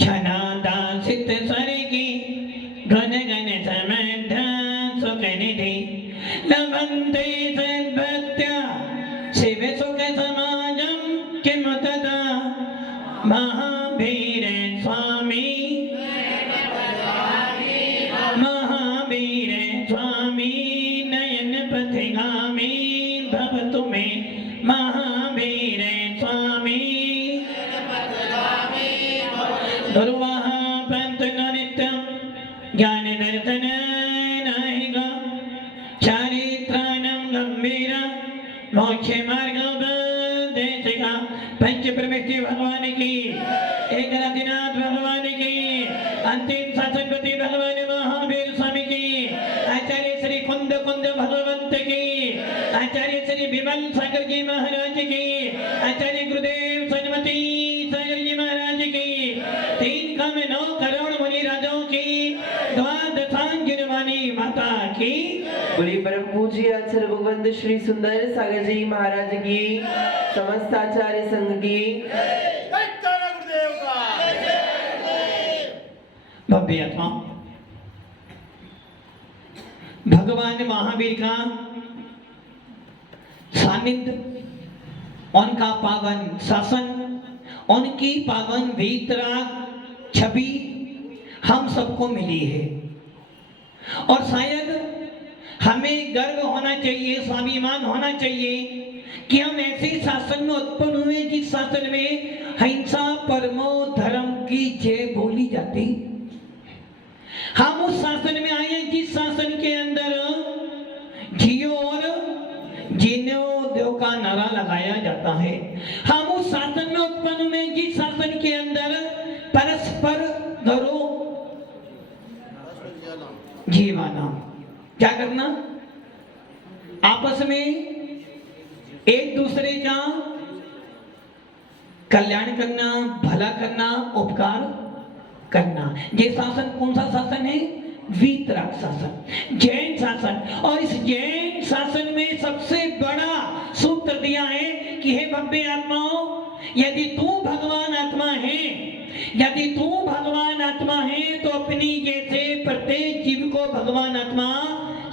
छनादासित स्वर्गी घन घन समर्थ सुखनिधि लभन्ते सद्भक्त्या शिव सुख समाजं किं तदा महावीर स्वामी नयन पथिगामी भवतु मे महावीर स्वामी गुरुवाह पंतु नित्यं ज्ञान दर्शन नायिका चारित्राणं गंभीर मोक्ष मार्ग उपदेशिका पंच प्रविष्टि भगवान की एकनाथनाथ भगवान की अंतिम सत्संगति भगवान महावीर स्वामी की आचार्य श्री कुंद भगवंत की आचार्य श्री विमल सागर जी महाराज की आचार्य गुरुदेव सन्मति सागर जी महाराज की 3,9 करोड़ मुनि राजाओं की द्वादशांगिरवाणी माता की बोली परम पूज्य आचार्य भगवंत श्री सुंदर सागर जी महाराज की समस्त आचार्य संघ की भव्य आत्मा भगवान महावीर का सानिध्य, उनका पावन शासन, उनकी पावन वीतराग छवि हम सबको मिली है और शायद हमें गर्व होना चाहिए, स्वाभिमान होना चाहिए कि हम ऐसे शासन में उत्पन्न हुए जिस शासन में हिंसा परमो धर्म की जय बोली जाती। हम उस शासन में आए जिस शासन के अंदर जियो और जीनो देव का नारा लगाया जाता है। हम उस शासन में उत्पन्न हुए जिस शासन के अंदर परस्पर धरो जीवाना, क्या करना, आपस में एक दूसरे का कल्याण करना, भला करना, उपकार करना। ये शासन कौन सा शासन है? वीतराग शासन, जैन शासन। और इस जैन शासन में सबसे बड़ा सूत्र दिया है कि हे भव्य आत्माओं, यदि तू भगवान आत्मा है, यदि तू भगवान आत्मा है तो अपनी जैसे प्रत्येक जीव को भगवान आत्मा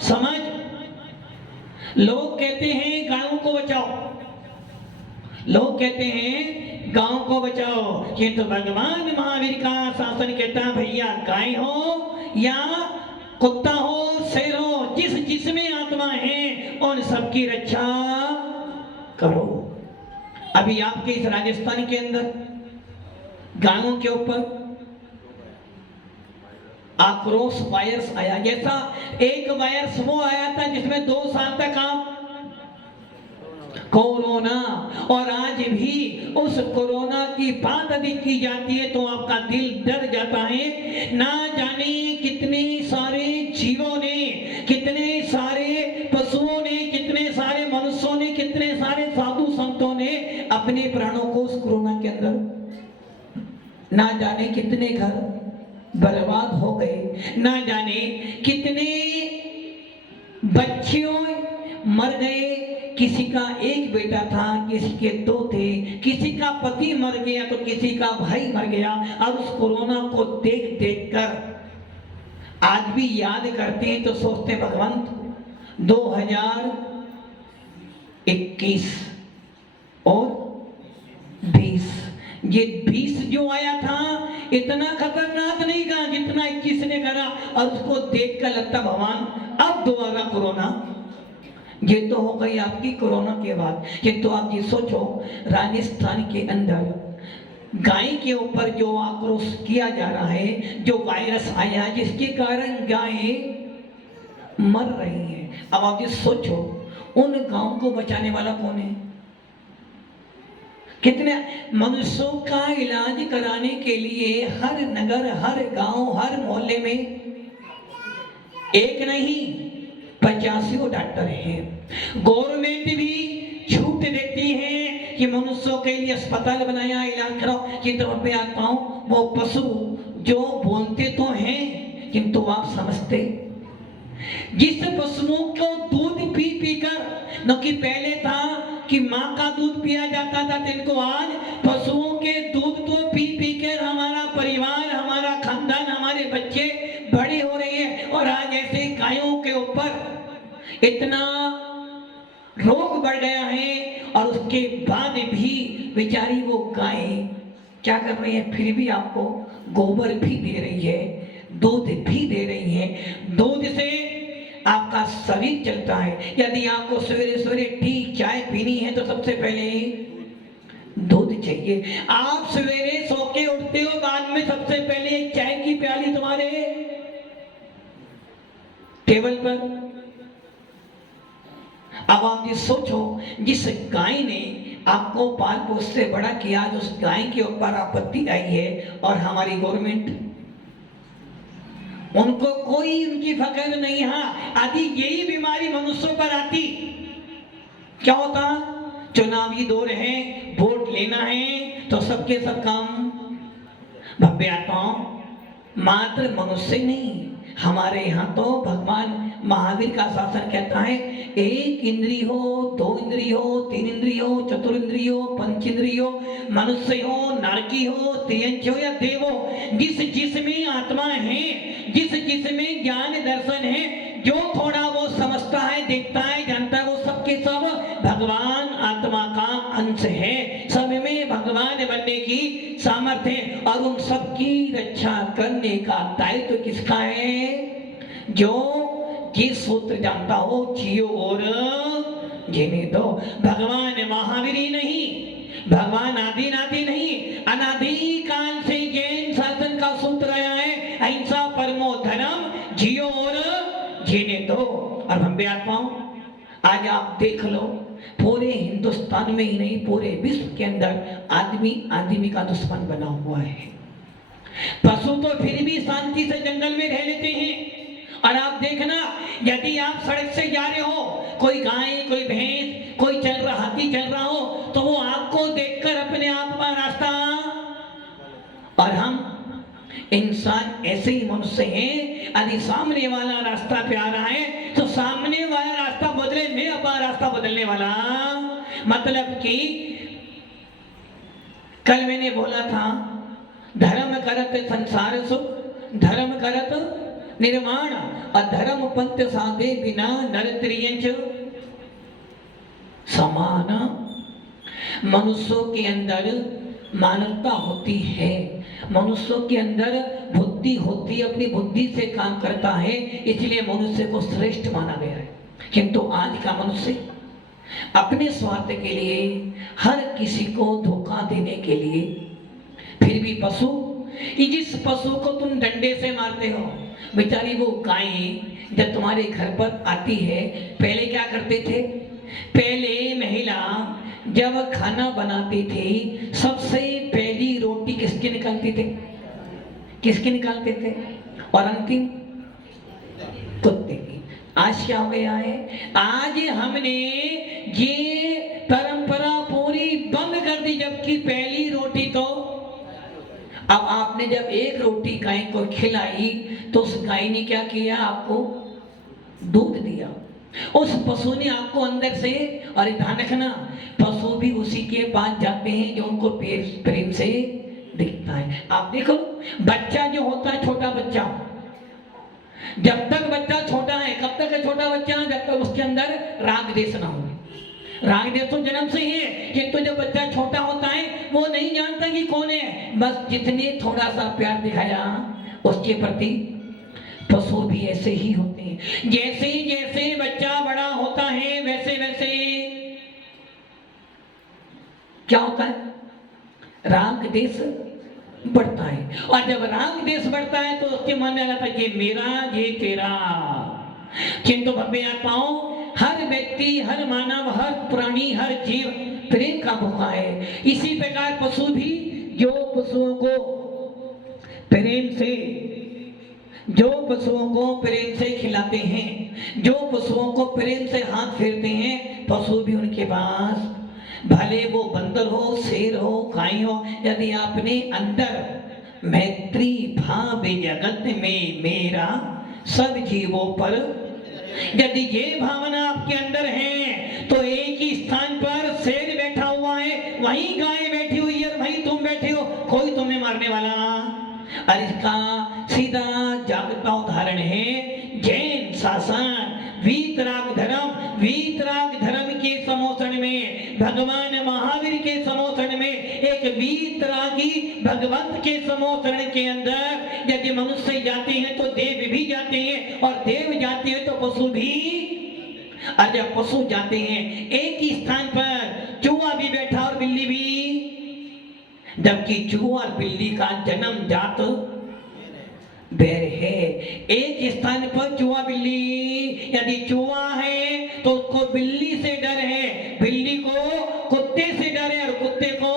समझ। लोग कहते हैं गायों को बचाओ, लोग कहते हैं गांव को बचाओ, किंतु भगवान महावीर का शासन कहता है भैया गाय हो या कुत्ता हो, शेर हो, जिसमें आत्मा है उन सबकी रक्षा करो। अभी आपके इस राजस्थान के अंदर गायों के ऊपर आक्रोश वायरस आया, जैसा एक वायरस वो आया था जिसमें 2 साल तक आप कोरोना, और आज भी उस कोरोना की बात अधिक की जाती है तो आपका दिल डर जाता है। ना जाने कितने सारे जीवों ने, कितने सारे पशुओं ने, कितने सारे मनुष्यों ने, कितने सारे साधु संतों ने अपने प्राणों को उस कोरोना के अंदर, ना जाने कितने घर बर्बाद हो गए, ना जाने कितने बच्चियों मर गए। किसी का एक बेटा था, किसी के 2 थे, किसी का पति मर गया तो किसी का भाई मर गया। और उस कोरोना को देख देख कर आज भी याद करते हैं तो सोचते भगवंत 2021 और 20, ये 20 जो आया था इतना खतरनाक नहीं था जितना 21 ने करा। और उसको देख कर लगता भगवान अब दोबारा कोरोना। ये तो हो गई आपकी कोरोना के बाद। किंतु आप ये सोचो राजस्थान के अंदर गाय के ऊपर जो आक्रोश किया जा रहा है, जो वायरस आया जिसके कारण गाय मर रही है। अब आप ये सोचो उन गांव को बचाने वाला कौन है? कितने मनुष्यों का इलाज कराने के लिए हर नगर, हर गांव, हर मोहल्ले में एक नहीं 85 डॉक्टर हैं। गवर्नमेंट भी छूट देती है कि मनुष्यों के लिए अस्पताल बनाया, इलाज कराओ। किंतु पे आता हूं वो पशु जो बोलते तो हैं किंतु आप समझते, जिस पशुओं को दूध पी पी कर, न कि पहले था कि माँ का दूध पिया जाता था, तो इनको आज पशुओं के दूध तो पी पी के इतना रोग बढ़ गया है और उसके बाद भी बेचारी वो गाय क्या कर रही है, फिर भी आपको गोबर भी दे रही है, दूध भी दे रही है। दूध से आपका शरीर चलता है। यदि आपको सवेरे सवेरे टी चाय पीनी है तो सबसे पहले दूध चाहिए। आप सवेरे सो के उठते हो, बाद में सबसे पहले एक चाय की प्याली तुम्हारे टेबल पर। अब आप ये सोचो, जिस गाय ने आपको पाल पोस से बड़ा किया, जो उस गाय के ऊपर आपत्ति आई है, और हमारी गवर्नमेंट, उनको कोई उनकी फिक्र नहीं। हाँ, यदि यही बीमारी मनुष्यों पर आती, क्या होता? चुनावी दौर है, वोट लेना है, तो सबके सब काम भव्य आत्माओं, मात्र मनुष्य नहीं, हमारे यहाँ तो भगवान महावीर का शासन कहता है, एक इंद्रिय हो, दो इंद्रिय हो, तीन इंद्रिय हो, चतुर्ंद्रिय हो, पंच इंद्रिय हो, मनुष्य हो, नारकी हो, त्रियंच हो या देव हो, जिसमें आत्मा है, जिसमें ज्ञान दर्शन है, जो थोड़ा वो समझता है, देखता है, जानता है, वो सबके सब भगवान आत्मा का अंश है। सब में भगवान बनने की सामर्थ्य है, और उन सबकी रक्षा करने का दायित्व किसका है? जो ये सूत्र जानता हो, जियो और जीने दो। भगवान महावीर ही नहीं, भगवान आदि नादि नहीं, अनादि काल से जैन शासन का सूत्र आया है, अहिंसा परमो धर्म, जियो और जीने दो। और हम भी आत्माओं, आज आप देख लो, पूरे हिंदुस्तान में ही नहीं, पूरे विश्व के अंदर आदमी का दुश्मन बना हुआ है। पशु तो फिर भी शांति से जंगल में रह लेते हैं, और आप देखना, यदि आप सड़क से जा रहे हो, कोई गाय, कोई भैंस, कोई चल रहा, हाथी चल रहा हो, तो वो आपको देखकर अपने आप का रास्ता, और हम इंसान ऐसे ही मनुष्य हैं, यदि सामने वाला रास्ता पे आ रहा है तो सामने वाला रास्ता बदले, मैं अपना रास्ता बदलने वाला। मतलब कि कल मैंने बोला था, धर्म करत संसार सुख, धर्म करत निर्माण, अधर्म पंथ साधे बिना नर त्रियंच समान। मनुष्यों के अंदर मानवता होती है, मनुष्यों के अंदर बुद्धि होती है, अपनी बुद्धि से काम करता है, इसलिए मनुष्य को श्रेष्ठ माना गया है। किंतु आज का मनुष्य अपने स्वार्थ के लिए, हर किसी को धोखा देने के लिए, फिर भी पशु, जिस पशु को तुम डंडे से मारते हो, बेचारी वो गाय जब तुम्हारे घर पर आती है, पहले क्या करते थे? पहले महिला जब खाना बनाती थी, सबसे पहली रोटी किसके निकालती थे? किसके निकालते थे? और अंतिम कुत्ते की। आज क्या हो गया है? आज हमने ये परंपरा पूरी बंद कर दी, जबकि पहली रोटी तो, अब आपने जब एक रोटी गाय को खिलाई तो उस गाय ने क्या किया? आपको दूध दिया। उस पशु ने आपको अंदर से, और ध्यान रखना, पशु भी उसी के पास जाते हैं जो उनको प्रेम से दिखता है। आप देखो, बच्चा जो होता है, छोटा बच्चा, जब तक बच्चा छोटा है, कब तक है छोटा बच्चा? जब तक उसके अंदर राग देश ना हो। राग देश तो जन्म से ही है, किंतु जब बच्चा छोटा होता है वो नहीं जानता कि कौन है, बस जितने थोड़ा सा प्यार दिखाया उसके प्रति। पशु भी ऐसे ही होते हैं, जैसे जैसे बच्चा बड़ा होता है वैसे वैसे क्या होता है? राग देश बढ़ता है, और जब राग देश बढ़ता है तो उसके मन में आता है ये मेरा, ये तेरा। किंतु भव्य आत्माओं, हर व्यक्ति, हर मानव, हर प्राणी, हर जीव प्रेम का भूखा है। इसी प्रकार पशु भी, जो पशुओं को प्रेम से खिलाते हैं, जो पशुओं को प्रेम से हाथ फेरते हैं, पशु भी उनके पास, भले वो बंदर हो, शेर हो, गाय हो, यदि आपने अंदर मैत्री भाव जगत में मेरा सब जीवों पर, यदि ये भावना आपके अंदर है तो एक ही स्थान पर शेर बैठा हुआ है, वहीं गाय बैठी हुई है, वहीं तुम बैठे हो, कोई तुम्हें मारने वाला। और इसका सीधा जागता उदाहरण है जैन शासन, वीतराग धर्म, वीतराग धर्म के समोसन में, भगवान महावीर के समोसन में, एक वीतरागी भगवंत के समोसन के अंदर यदि मनुष्य जाते हैं तो देव भी जाते हैं, और देव जाते हैं तो पशु भी। और जब पशु जाते हैं एक ही स्थान पर चूहा भी बैठा और बिल्ली भी, जबकि चूहा और बिल्ली का जन्म जात बैर है। एक स्थान पर चूहा बिल्ली, यदि चूहा है तो उसको बिल्ली से डर है, बिल्ली को कुत्ते से डर है, और कुत्ते को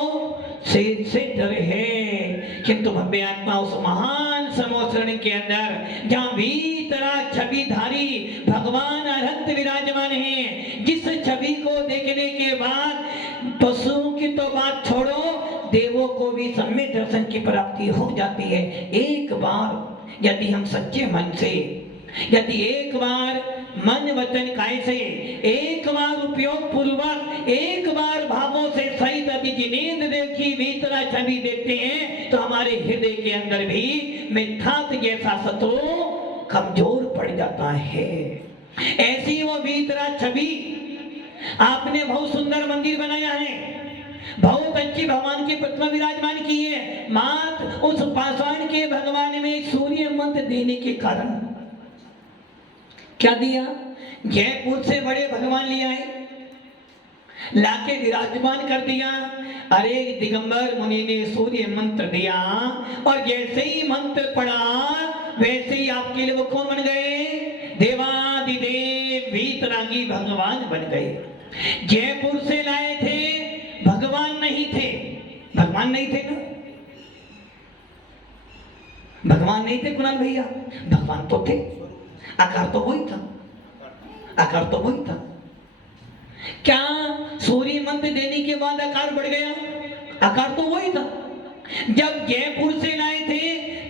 शेर से डर है। किंतु भव्य आत्मा उस महान समोसरण के अंदर जहाँ वीतराग छविधारी भगवान अरहंत विराजमान है, जिस छवि को देखने के बाद पशुओं की तो बात छोड़ो, देवों को भी सम्य दर्शन की प्राप्ति हो जाती है। एक बार यदि हम सच्चे मन से, यदि एक बार मन वचन काय से, एक बार उपयोग पूर्वक, एक बार भावों से सहित यदि जिनेंद्र देव की भीतरा छवि देखते हैं तो हमारे हृदय के अंदर भी मिथ्यात्व जैसा शत्रु कमजोर पड़ जाता है। ऐसी वो भीतरा छवि आपने बहुत सुंदर मंदिर बनाया है, बहुत अच्छी भगवान की प्रतिमा विराजमान की है, मात्र उस पाषाण के भगवान में सूर्य मंत्र देने के कारण क्या दिया? जयपुर से बड़े भगवान ले आए, लाके विराजमान कर दिया। अरे दिगंबर मुनि ने सूर्य मंत्र दिया, और जैसे ही मंत्र पड़ा वैसे ही आपके लिए वो कौन बन गए? देवादिदेव वीतरागी भगवान बन गए। जयपुर से लाए थे, भगवान नहीं थे, भगवान नहीं थे ना, भगवान नहीं थे कुणाल भैया, भगवान तो थे, आकार तो वही था, आकार तो वही था। क्या सूर्य मंत्र देने के बाद आकार बढ़ गया? आकार तो वही था। जब जयपुर से लाए थे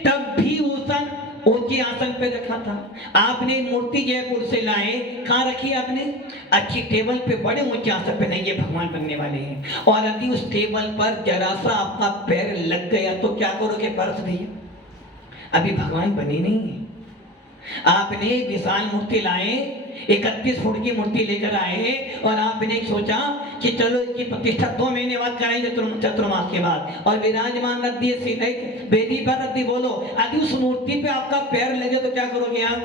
तब भी उसन ऊंचे आसन पे रखा था। आपने मूर्ति जयपुर से लाए, कहाँ रखी आपने? अच्छी टेबल पे, बड़े ऊंचे आसन पे। नहीं, ये भगवान बनने वाले हैं। और यदि उस टेबल पर जरा सा आपका पैर लग गया तो क्या करोगे? परस भैया, अभी भगवान बने नहीं है। आपने विशाल मूर्ति लाए, 31 फुट की मूर्ति लेकर आए, और आपने सोचा कि चलो इसकी प्रतिष्ठा 2 महीने बाद कराएंगे, चतुर्मास के बाद, और विराजमान रख दिए सीधे वेदी पर रख दी। बोलो, यदि उस मूर्ति पे आपका पैर लगे तो क्या करोगे आप?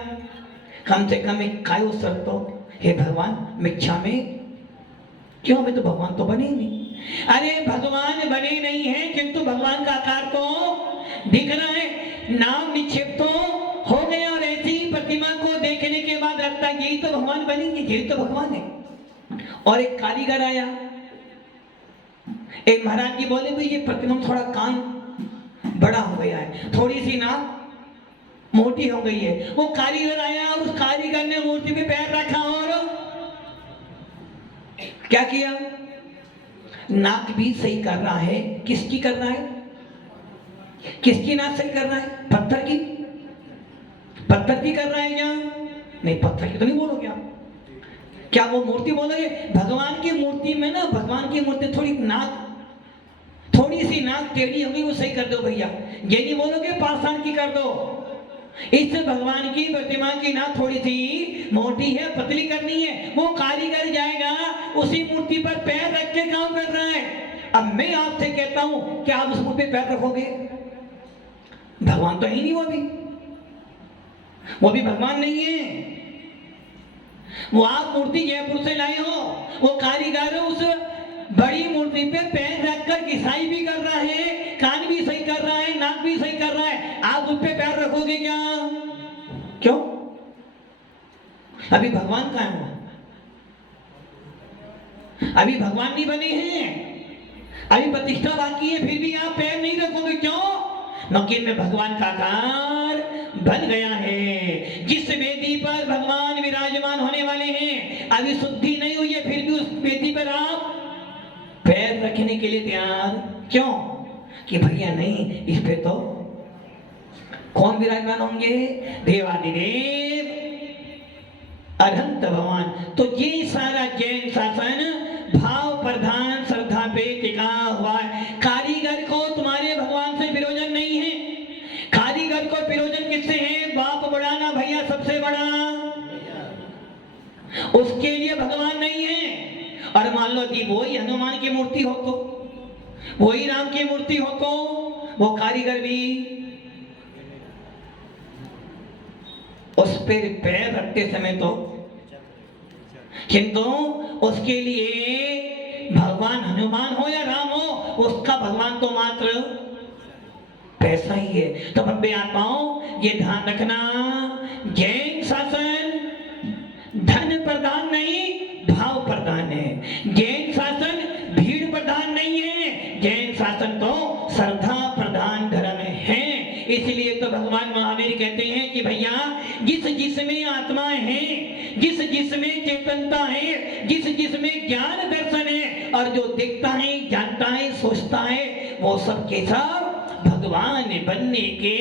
कम से कम एक कायो सर तो, हे भगवान मिच्छा में, क्यों? हमें तो भगवान तो बने नहीं। अरे भगवान बने नहीं है, किंतु भगवान का आकार तो दिख रहा है, नाम निक्षेप तो हो गया, और ऐसी प्रतिमा को देखने के बाद लगता है यही तो भगवान बनेंगे, यही तो भगवान है। और एक कारीगर आया, एक महाराज जी बोले भाई ये प्रतिमा थोड़ा कान बड़ा हो गया है, थोड़ी सी नाक मोटी हो गई है। वो कारीगर आया और उस कारीगर ने मूर्ति पे पैर रखा और क्या किया? नाक भी सही कर रहा है। किसकी कर रहा है? किसकी नाक सही कर रहा है? पत्थर की? पत्थर की कर रहा है क्या? नहीं, पत्थर की तो नहीं बोलोगे आप। क्या वो मूर्ति बोलोगे? भगवान की मूर्ति में ना, भगवान की मूर्ति थोड़ी सी नाक टेढ़ी होगी, वो सही कर दो भैया। ये नहीं बोलोगे पाषाण की कर दो। इस भगवान की प्रतिमा की नाक थोड़ी सी मोटी है, पतली करनी है। वो कारीगर जाएगा, उसी मूर्ति पर पैर रख के काम कर रहा है। अब मैं आपसे कहता हूं, क्या आप उस मूर्ति पे पैर रखोगे? भगवान तो है नहीं, वो भी भगवान नहीं है। वो आप मूर्ति जयपुर से लाए हो, वो कारीगर उस बड़ी मूर्ति पे पैर रखकर घिसाई भी कर रहा है, कान भी सही कर रहा है, नाक भी सही कर रहा है। आप उस पे पैर रखोगे क्या? क्यों? अभी भगवान कहाँ है? अभी भगवान नहीं बने हैं, अभी प्रतिष्ठा बाकी है, फिर भी आप पैर नहीं रखोगे। क्यों? नौकीन में भगवान का आकार बन गया है। जिस वेदी पर भगवान विराजमान होने वाले हैं, अभी शुद्धि नहीं हुई है, फिर भी उस वेदी पर आप पैर रखने के लिए तैयार। क्यों? कि भैया नहीं, इस पे तो कौन विराजमान होंगे? देवादिदेव अरहंत भगवान। तो ये सारा जैन शासन भाव प्रधान श्रद्धा पे टिका हुआ है। कारीगर को तुम्हारे भगवान से विरोधन नहीं है। कारीगर को विरोधन किससे है? बाप बड़ा ना भैया सबसे बड़ा, उसके लिए भगवान नहीं है। लो जी वही हनुमान की मूर्ति हो तो, वही राम की मूर्ति हो तो वो कारीगर भी उस पर पैर रखते समय तो, किंतु उसके लिए भगवान हनुमान हो या राम हो, उसका भगवान तो मात्र पैसा ही है। तो भव्य आत्माओं ये ध्यान रखना, जैन शासन धन प्रधान नहीं भाव प्रधान है। जैन शासन भीड़ प्रधान नहीं है, जैन शासन तो श्रद्धा प्रधान धर्म है। इसलिए तो भगवान महावीर कहते हैं कि भैया जिस जिसमें आत्माएं हैं, जिस जिसमें चेतनता है, जिस जिसमें ज्ञान दर्शन है, और जो देखता है जानता है सोचता है, वो सब के सब भगवान बनने के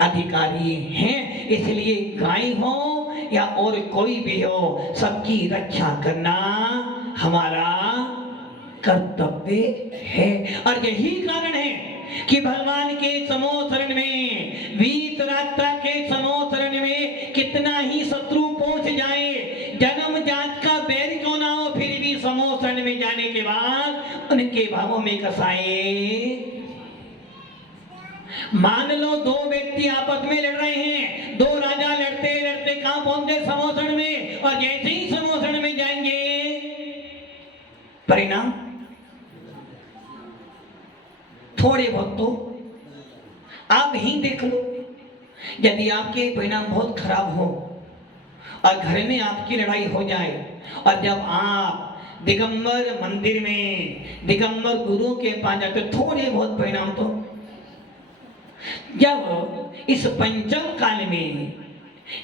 अधिकारी हैं। इसलिए गाय हो या और कोई भी हो, सबकी रक्षा करना हमारा कर्तव्य है। और यही कारण है कि भगवान के समोह शरण में, वीतराग के समोह शरण में कितना ही शत्रु पहुंच जाए, जन्म जात का बैर क्यों ना हो, फिर भी समोह शरण में जाने के बाद उनके भावों में कसाए। मान लो दो व्यक्ति आपस में लड़ रहे हैं, दो राजा लड़ते लड़ते कहां पहुंच गए, समोषण में, और जैसे ही समोषण में जाएंगे परिणाम थोड़े बहुत तो आप ही देख लो। यदि आपके परिणाम बहुत खराब हो और घर में आपकी लड़ाई हो जाए, और जब आप दिगंबर मंदिर में दिगंबर गुरु के पास जाते, थोड़े बहुत परिणाम तो, जब इस पंचम काल में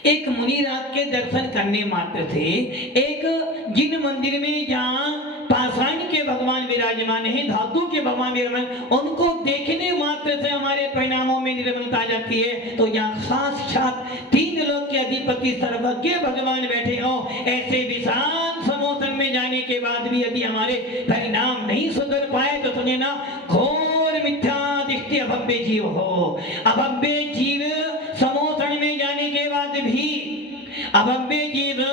एक मुनिराज के दर्शन करने मात्र थे, एक जिन मंदिर में जहाँ पाषाण के भगवान विराजमान है, धातु के भगवान विराजमान, उनको देखने मात्र से हमारे परिणामों में निर्मलता आ जाती है। तो यहाँ साक्षात तीन लोक के अधिपति सर्वज्ञ भगवान बैठे हो, ऐसे विशाल समोसन में जाने के बाद भी यदि हमारे परिणाम नहीं सुधर पाए तो सुने ना, घोर मिथ्या दृष्टि अभव्य जीव हो। अभव्य जीव समोषण में जाने के बाद भी, अभव्य जीव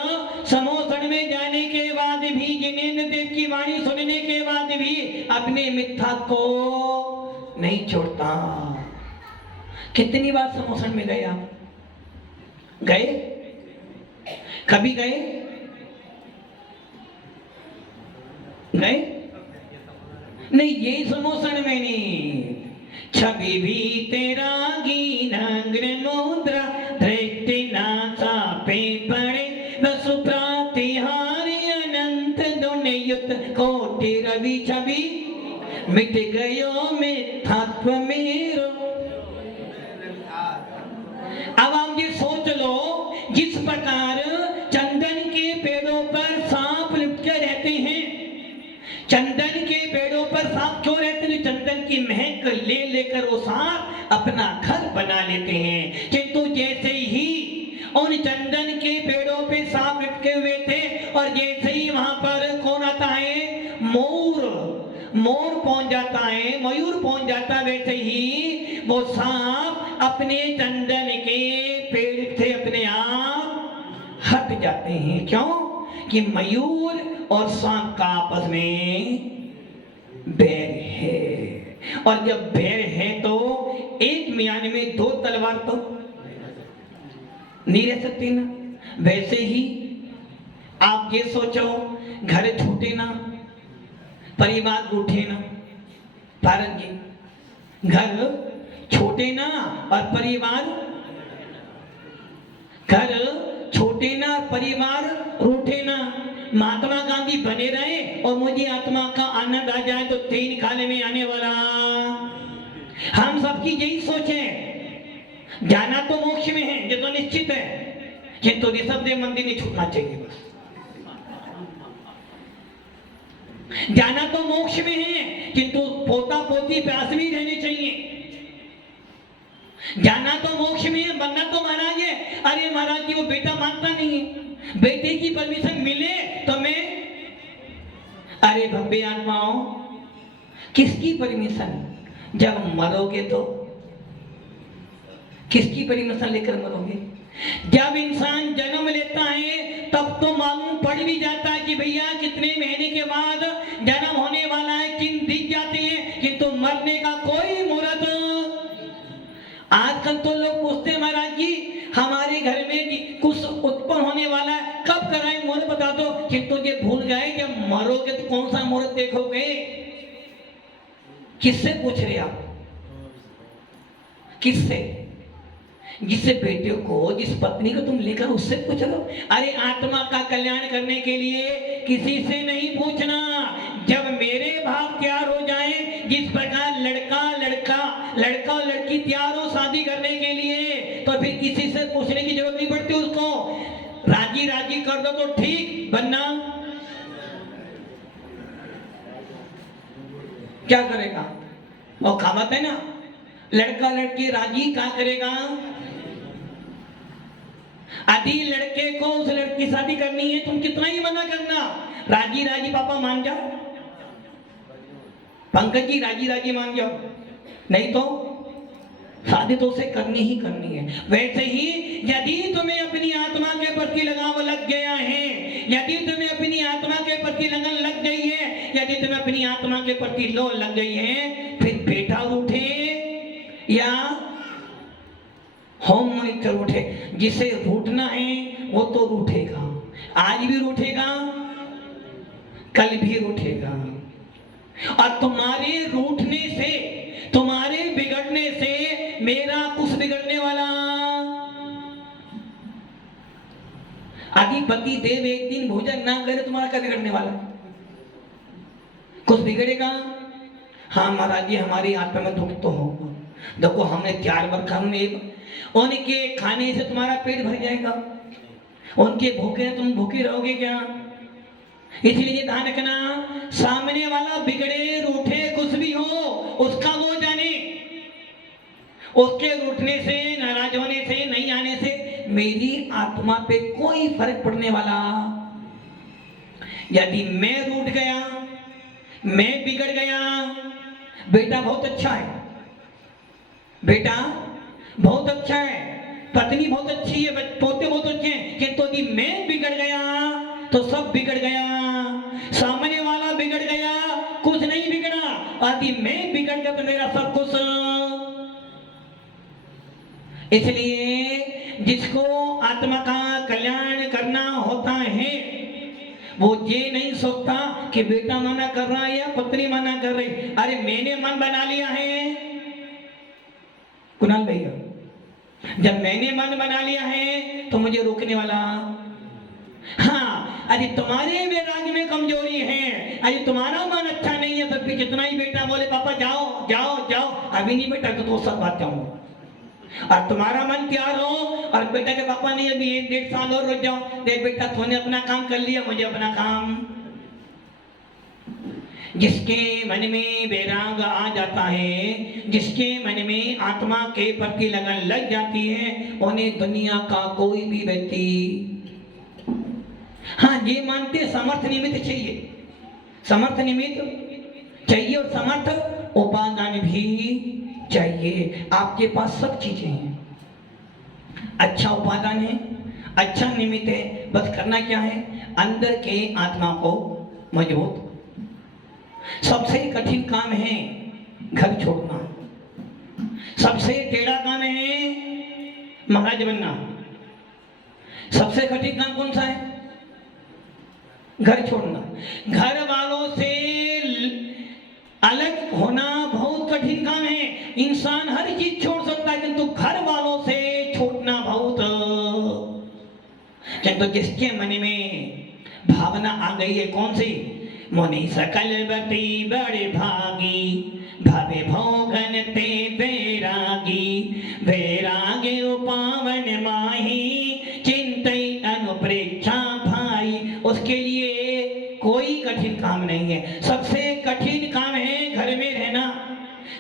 समोषण में जाने के बाद भी, जिनेंद्र देव की वाणी सुनने के बाद भी अपने मिथ्या को नहीं छोड़ता। कितनी बार समोषण में गए आप? गए? कभी गए? गए नहीं, ये समोषण में नहीं। छवि भी तेरा गीनाग्र मुद्रा दृष्टि नासा पे पड़े, वसु प्रतिहार अनंत दुनियुत कोटि रवि छवि मिट गयो मिथ्यात्व मेरो। अब आप ये सोच लो, जिस प्रकार चंदन के पेड़ों पर सांप लिपटे रहते हैं, चंदन के पेड़ों पर सांप क्यों रहते हैं? चंदन की महक ले लेकर वो सांप अपना घर बना लेते हैं। किंतु जैसे ही उन चंदन के पेड़ों पे सांप लिपटे हुए थे, और जैसे ही वहां पर कौन आता है, मोर पहुंच जाता है, मयूर पहुंच जाता, वैसे ही वो सांप अपने चंदन के पेड़ से अपने आप हट जाते हैं। क्यों? कि मयूर और सांप का आपस में बैर है, और जब बैर है तो एक म्यान में दो तलवार तो नहीं रह सकती ना। वैसे ही आप ये सोचो, घर छूटे ना, परिवार उठे ना। भारत जी, घर छोटे ना और परिवार, घर छोटे ना परिवार रूठे ना। महात्मा गांधी बने रहे और मुझे आत्मा का आनंद आ जाए तो 3 खाने में आने वाला। हम सबकी यही सोच है, जाना तो मोक्ष में है, ये तो निश्चित है, किंतु ऋषभदेव मंदिर नहीं छूटना चाहिए। बस जाना तो मोक्ष में है, किंतु पोता पोती प्यास भी रहने चाहिए। जाना तो मोक्ष में है, बनना तो महाराज है। अरे महाराज जी, वो बेटा मानता नहीं है, बेटे की परमिशन मिले तो मैं, अरे भव्य आत्माओं, किसकी परमिशन? जब मरोगे तो किसकी परमिशन लेकर मरोगे? जब इंसान जन्म लेता है तब तो मालूम पड़ भी जाता है कि भैया कितने महीने के बाद जन्म होने वाला है, चिन्ह दिख जाते हैं, किंतु मरने का कोई मुहूर्त। आजकल तो लोग पूछते हैं महाराज जी हमारे घर में कुछ उत्पन्न होने वाला है, कब कराएं मुहूर्त बता दो, किंतु ये भूल गए जब मरोगे तो कौन सा मुहूर्त देखोगे। किससे पूछ रहे आप? किससे? जिससे बेटे को, जिस पत्नी को तुम लेकर उससे पूछ लो। अरे आत्मा का कल्याण करने के लिए किसी से नहीं पूछना। जब मेरे भाव तैयार हो जाए, जिस प्रकार लड़का और लड़की तैयार हो शादी करने के लिए, तो फिर किसी से पूछने की जरूरत नहीं पड़ती। उसको राजी कर दो तो ठीक, वरना क्या करेगा? और कहावत है ना, लड़का लड़की राजी क्या करेगा। यदि लड़के को उस लड़की शादी करनी है, तुम कितना ही मना करना, राजी पापा मान जाओ, पंकज जी राजी मान जाओ, नहीं तो शादी तो उसे करनी ही करनी है। वैसे ही यदि तुम्हें अपनी आत्मा के प्रति लगाव लग गया है, यदि तुम्हें अपनी आत्मा के प्रति लगन लग गई है, यदि तुम्हें अपनी आत्मा के प्रति लो लग गई है, फिर बेटा रूठे या होम मिनिस्टर रूठे, जिसे रूठना है वो तो रूठेगा, आज भी रूठेगा, कल भी रूठेगा। और तुम्हारे रूठने से, तुम्हारे बिगड़ने से मेरा कुछ बिगड़ने वाला। अधिपति देव एक दिन भोजन ना करे, तुम्हारा क्या बिगड़ने वाला? कुछ बिगड़ेगा? हाँ महाराज जी हमारी आत्मा में दुख तो होगा। देखो हमने 4 बार खाने, उनके खाने से तुम्हारा पेट भर जाएगा, उनके भूखे तुम भूखे रहोगे क्या? इसलिए ध्यान रखना, सामने वाला बिगड़े रूठे कुछ भी हो, उसका वो जाने। उसके रूठने से, नाराज होने से, नहीं आने से मेरी आत्मा पे कोई फर्क पड़ने वाला। यदि मैं रूठ गया, मैं बिगड़ गया, बेटा बहुत अच्छा है, बेटा बहुत अच्छा है, पत्नी बहुत अच्छी है, पोते बहुत अच्छे हैं, किंतु यदि मैं बिगड़ गया तो सब बिगड़ गया। सामने वाला बिगड़ गया, कुछ नहीं बिगड़ा, यदि मैं बिगड़ गया तो मेरा सब कुछ। इसलिए जिसको आत्मा का कल्याण करना होता है, वो ये नहीं सोचता कि बेटा मना कर रहा है या पत्नी मना कर रही। अरे मैंने मन बना लिया है कुणाल भैया, जब मैंने मन बना लिया है तो मुझे रोकने वाला। हाँ, अरे तुम्हारे वैराग्य में कमजोरी है, अरे तुम्हारा मन अच्छा नहीं है, तब भी कितना ही बेटा बोले पापा जाओ जाओ जाओ, अभी नहीं बेटा तो सब बात जाऊंगा। और तुम्हारा मन तैयार हो और बेटा के पापा नहीं अभी 1-1.5 साल और रुक जाओ, देख बेटा तूने अपना काम कर लिया, मुझे अपना काम। जिसके मन में वैराग आ जाता है, जिसके मन में आत्मा के प्रति लगन लग जाती है, उन्हें दुनिया का कोई भी व्यक्ति, हाँ ये मानते समर्थ निमित्त चाहिए, समर्थ निमित्त चाहिए और समर्थ उपादान भी चाहिए। आपके पास सब चीजें हैं, अच्छा उपादान है, अच्छा निमित्त है, बस करना क्या है, अंदर के आत्मा को मजबूत। सबसे कठिन काम है घर छोड़ना, सबसे टेढ़ा काम है महाराज बनना। सबसे कठिन काम कौन सा है? घर छोड़ना। घर वालों से अलग होना बहुत कठिन काम है। इंसान हर चीज छोड़ सकता है, किंतु घर वालों से छोड़ना बहुत। किंतु जिसके मन में भावना आ गई है, कौन सी? मुनि सकल बती बड़े भागी, भवे भोगन ते बैरागी, बैरागे उपावन माही, चिंतई अनुप्रेक्षा भाई। उसके लिए कोई कठिन काम नहीं है। सबसे कठिन काम है घर में रहना,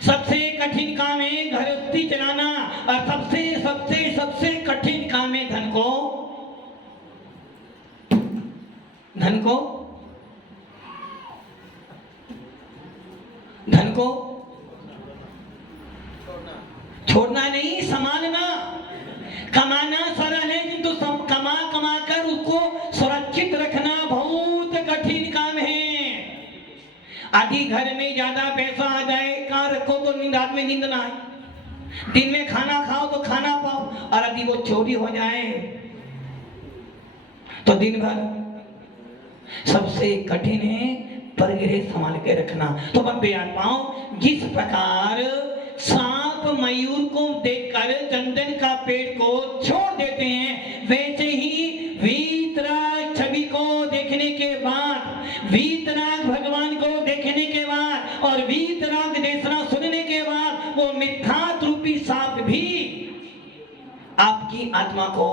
सबसे कठिन काम है गृहस्थी चलाना, और सबसे सबसे सबसे कठिन काम है धन को छोड़ना नहीं, संभालना। कमाना सरल को सुरक्षित रखना बहुत कठिन काम है। आदि घर में ज्यादा पैसा आ जाए, कहाँ रखो तो रात में नींद ना आए, दिन में खाना खाओ तो खाना पाओ, और यदि वो चोरी हो जाए तो दिन भर। सबसे कठिन है परगिरे संभाल के रखना। तो बब्बे आत्माओं, जिस प्रकार सांप मयूर को देखकर चंदन का पेड़ को छोड़ देते हैं, वैसे ही वीतराग छवि को देखने के बाद, वीतराग भगवान को देखने के बाद और वीतराग देशना सुनने के बाद वो मिथ्यात्व रूपी सांप भी आपकी आत्मा को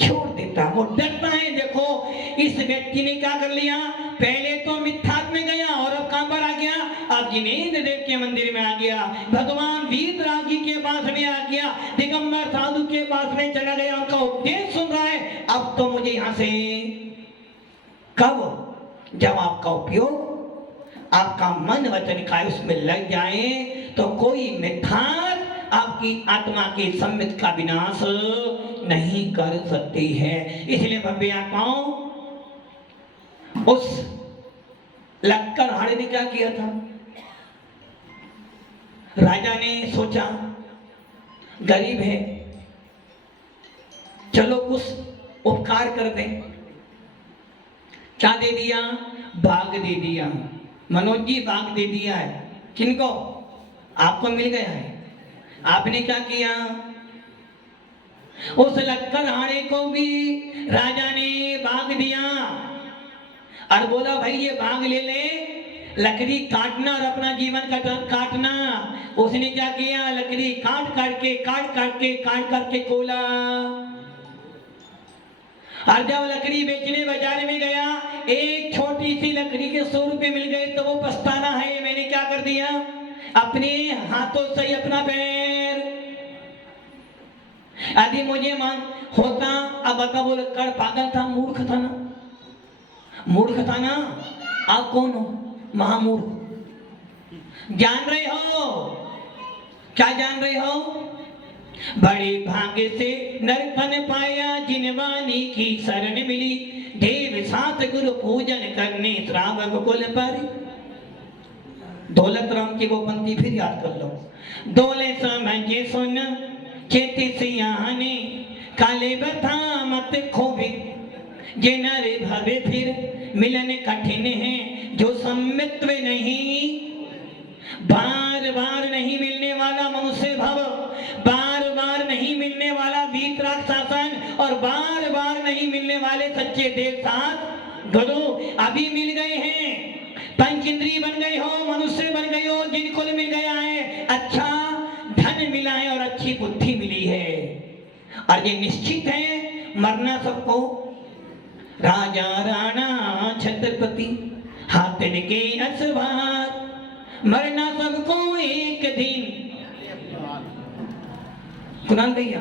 छोड़ देता, वो डरता है। देखो इस व्यक्ति ने क्या कर लिया, पहले तो मिथ्यात्व में गया और अब कहां पर आ गया, अब जिनेंद्र देव के मंदिर में आ गया, भगवान वीतरागी के पास में आ गया, दिगंबर साधु के पास में चला गया, उनका उपदेश सुन रहा है। अब तो मुझे यहां से, कब, जब आपका उपयोग, आपका मन वचन का उसमें लग जाए तो कोई मिथ्यात्व आपकी आत्मा के सम्मित का विनाश नहीं कर सकती है। इसलिए भव्य आत्माओं, उस लक्कर हाड़े ने क्या किया था, राजा ने सोचा गरीब है, चलो कुछ उपकार कर दें। क्या दे दिया, बाग दे दिया। मनोज जी बाग दे दिया है, किनको, आपको मिल गया है। आपने क्या किया, उस लक्कर हाड़े को भी राजा ने बाग दिया और बोला भाई ये बाग ले ले, लकड़ी काटना और अपना जीवन काटना। उसने क्या किया, लकड़ी काट काट के कोला, और जब लकड़ी बेचने बाजार में गया, एक छोटी सी लकड़ी के 100 रुपए मिल गए तो वो पछताना है, मैंने क्या कर दिया, अपने हाथों से ही अपना पैर, यदि मुझे मान होता, अब बता, वो लक्कड़ पागल था, मूर्ख था ना, मूर्ख था ना। आप कौन हो, महामूर्ख। जान रहे हो, क्या जान रहे हो, बड़े भाग्य से नरपन पाया, जिनवानी की शरण मिली, देव साथ गुरु पूजन करने श्रावक कुल पर। दौलत राम की वो पंक्ति फिर याद कर लो, दौले समझे सुन चेती सियाने, काले बता मत खोबे, जे नरे भवे फिर मिलन कठिन है, जो सम्मित्व नहीं, बार बार नहीं मिलने वाला मनुष्य भव, बार बार नहीं मिलने वाला वीतराग शासन, और बार बार नहीं मिलने वाले सच्चे देव साथ गुरु अभी मिल गए हैं। पंच इंद्रिय बन गए हो, मनुष्य बन गए हो, जिनको मिल गया है, अच्छा धन मिला है और अच्छी बुद्धि मिली है, और ये निश्चित है मरना सबको। राजा राणा छत्रपति हाथन के असवार, मरना सबको एक दिन। कुणाल भैया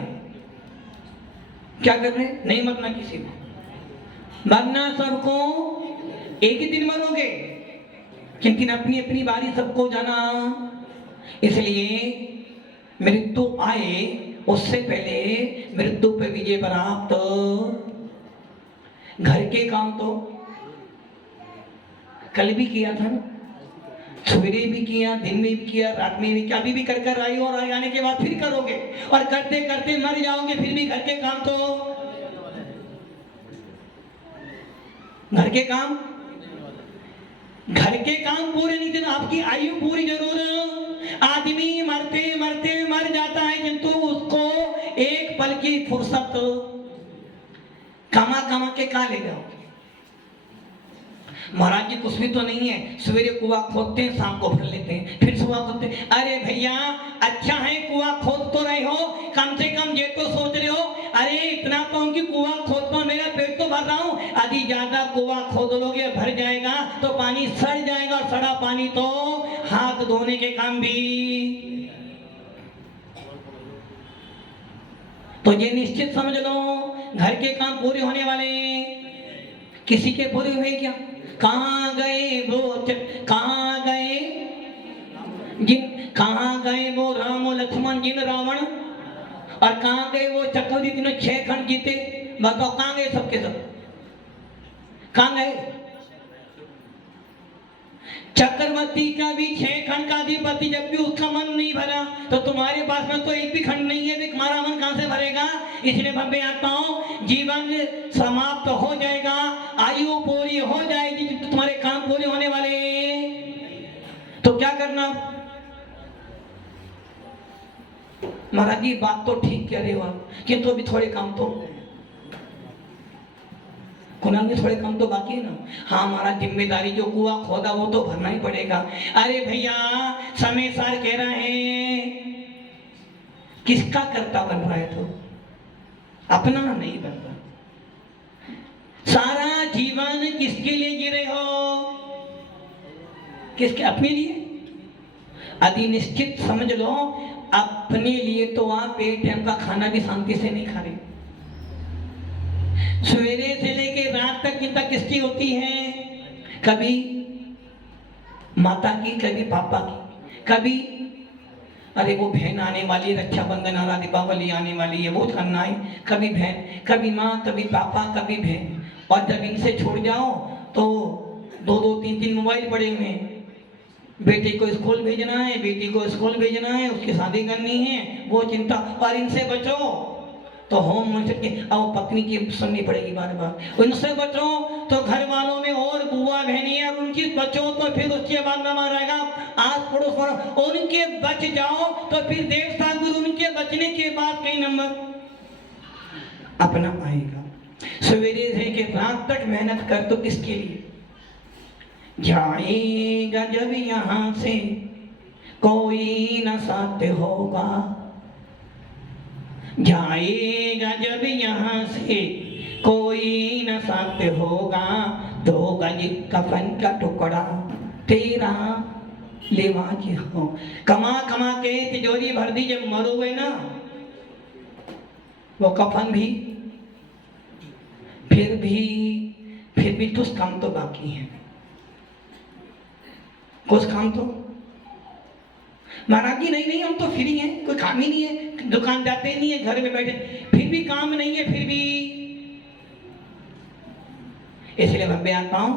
क्या कर रहे, नहीं मरना किसी को, मरना सबको एक ही दिन मरोगे, लेकिन अपनी अपनी बारी सबको जाना। इसलिए मृत्यु आए उससे पहले मृत्यु पे विजय प्राप्त, घर के काम तो कल भी किया था ना, सवेरे भी किया, दिन में भी किया, रात में भी किया, अभी भी कर कर आए हो, और आने के बाद फिर करोगे, और करते करते मर जाओगे, फिर भी घर के काम तो, घर के काम, घर के काम पूरे नहीं थे, आपकी आयु पूरी जरूर। आदमी मरते मरते मर जाता है, किंतु उसको एक पल की फुर्सत कमा कमा के कहा ले जाओ। महाराज जी कुछ भी तो नहीं है, सवेरे कुआं खोदते हैं, शाम को भर लेते हैं, फिर सुबह खोदते हैं। अरे भैया अच्छा है कुआं खोद तो रहे हो, कम से कम ये तो सोच रहे हो, अरे इतना कहूं कि कुआं खोदता हूं, मेरा पेट तो भर रहा हूं। यदि ज्यादा कुआं खोद लोगे भर जाएगा तो पानी सड़ जाएगा, और सड़ा पानी तो हाथ धोने के काम भी। तो ये निश्चित समझ लो, घर के काम पूरे होने वाले, किसी के पूरे हुए क्या? कहाँ गए वो, कहाँ गए जिन, कहाँ गए वो राम और लक्ष्मण जिन रावण, और कहाँ गए वो चक्रवर्ती तीनों 6 खंड जीते, बताओ कहाँ गए सबके सब? कहाँ गए? चक्रवर्ती का भी 6 खंड का अधिपति, जब भी उसका मन नहीं भरा तो तुम्हारे पास में तो एक भी खंड नहीं है, तो तुम्हारा मन कहां से भरेगा? इसलिए भव्य आत्माओं, जीवन समाप्त हो जाएगा, आयु पूरी हो जाएगी, तुम्हारे काम पूरे होने वाले, तो क्या करना? महाराज जी बात तो ठीक कह रहे हो आप, किंतु अभी थोड़े काम तो कुनाल में थोड़े काम तो बाकी है ना। हाँ हमारा जिम्मेदारी जो कुआं खोदा वो तो भरना ही पड़ेगा। अरे भैया समय सार कह रहे हैं, किसका कर्ता बन रहा है? तो अपना नहीं बन रहा। सारा जीवन किसके लिए जी रहे हो? किसके? अपने लिए। यदि निश्चित समझ लो अपने लिए तो आप एक टाइम का खाना भी शांति से नहीं खा रहे। सवेरे से लेके रात तक चिंता किसकी होती है? कभी माता की, कभी पापा की, कभी अरे वो बहन आने वाली है, रक्षाबंधन आ रहा, दीपावली आने वाली है, वो करना है, कभी बहन, कभी माँ, कभी पापा, कभी बहन। और जब इनसे छूट जाओ तो 2-2, 3-3 मोबाइल पड़े हुए हैं। बेटे को स्कूल भेजना है, बेटी को स्कूल भेजना है, उसकी शादी करनी है, वो चिंता। और इनसे बचो तो होम मिनिस्टर की अब पत्नी की सुननी पड़ेगी बार बार। उनसे बचो तो घर वालों में और बुआ बहनी है, और उनकी बचो तो फिर उसके बाद में रहेगा आस पड़ोस वालों। उनके बच जाओ तो फिर देवता गुरु, उनके बचने के बाद कई नंबर अपना आएगा। सवेरे से के रात तक मेहनत कर तो किसके लिए? जाएगा जब यहाँ से कोई न साथ होगा, जाएगा जब यहाँ से कोई न साथ होगा, 2 गज कफन का टुकड़ा तेरा लिबास हो। कमा कमा के तिजोरी भर दी, जब मरोगे ना वो कफन भी, फिर भी कुछ काम तो बाकी है, कुछ काम तो। महाराज जी नहीं हम तो फ्री हैं, कोई काम ही नहीं है, दुकान जाते नहीं है, घर में बैठे, फिर भी काम नहीं है, फिर भी। इसलिए भव्य आत्माओं,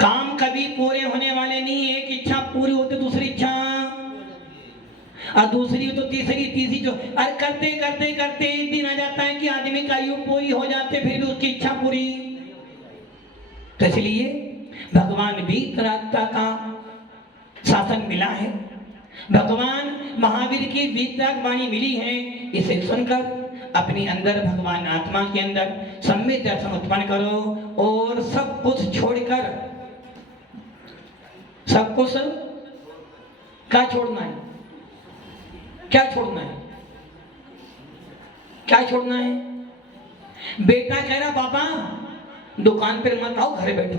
काम कभी पूरे होने वाले नहीं। एक इच्छा पूरी होती दूसरी इच्छा, और दूसरी तो तीसरी जो करते करते करते एक दिन आ जाता है कि आदमी का आयु पूरी हो जाते, फिर भी उसकी इच्छा पूरी। तो इसलिए भगवान वीतरागता का शासन मिला है, भगवान महावीर की वीतराग वाणी मिली है। इसे सुनकर अपने अंदर, भगवान आत्मा के अंदर सम्यक दर्शन उत्पन्न करो, और सब कुछ छोड़कर, सब कुछ क्या छोड़ना है? क्या छोड़ना है? क्या छोड़ना है? बेटा कह रहा पापा दुकान पर मत आओ, घर बैठो।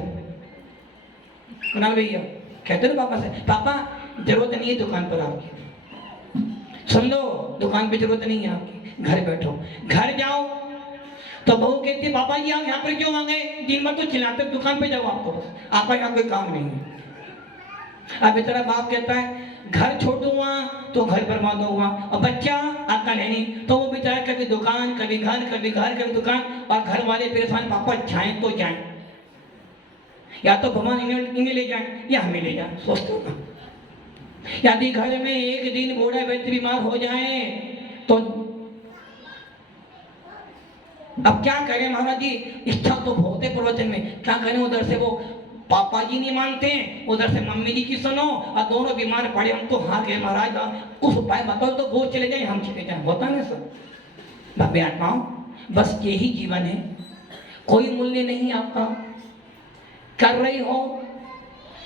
कुणाल भैया कहते ना पापा से, पापा जरूरत नहीं है दुकान पर आपकी, सुन लो दुकान पे जरूरत नहीं है आपकी, घर बैठो। घर जाओ तो बहू कहती पापा जी आप यहाँ पर क्यों आ गए, दिन भर तो चिल्लाते, दुकान पे जाओ आप, तो बस आपका यहाँ कोई काम नहीं है। अब बेचारा बाप कहता है घर छोड़ दूंगा तो घर बर्बाद होगा, और बच्चा आपका नहीं, तो वो बेचारा कभी दुकान, कभी घर, कभी घर, कभी दुकान, और घर वाले परेशान, पापा जाएं तो जाएं, या तो भगवान इन्हें ले जाए या हमें ले जाए। सोचते हो ना, यदि घर में एक दिन बूढ़ा व्यक्ति बीमार हो जाए तो अब क्या करें महाराज जी? इच्छा तो बहुत है प्रवचन में, क्या करें? उधर से वो पापा जी नहीं मानते, उधर से मम्मी जी की सुनो, और दोनों बीमार पड़े, हम तो हार गए महाराज, कुछ उपाय बताओ तो वो चले जाए हम चले जाए, होता ना सब। भव्य आत्माओं, बस यही जीवन है, कोई मूल्य नहीं आपका। कर रही हो,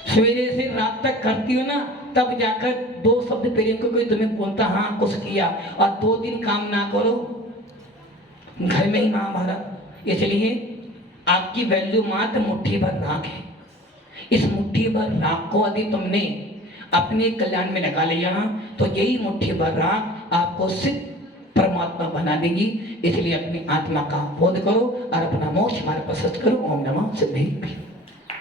सवेरे से रात तक करती हो ना, तब जाकर 2 शब्द प्रेम को कोई तुम्हें बोलता हाँ कुछ किया, और 2 दिन काम ना करो, घर में ही महाभारत। इसलिए आपकी वैल्यू मात्र मुट्ठी भर राख है। इस मुट्ठी भर राख को यदि तुमने अपने कल्याण में लगा लिया तो यही मुट्ठी भर राख आपको सिद्ध परमात्मा बना देगी। इसलिए अपनी आत्मा का बोध करो और अपना मोक्ष मार्ग प्रशस्त करो। ओम नमः सिद्धि।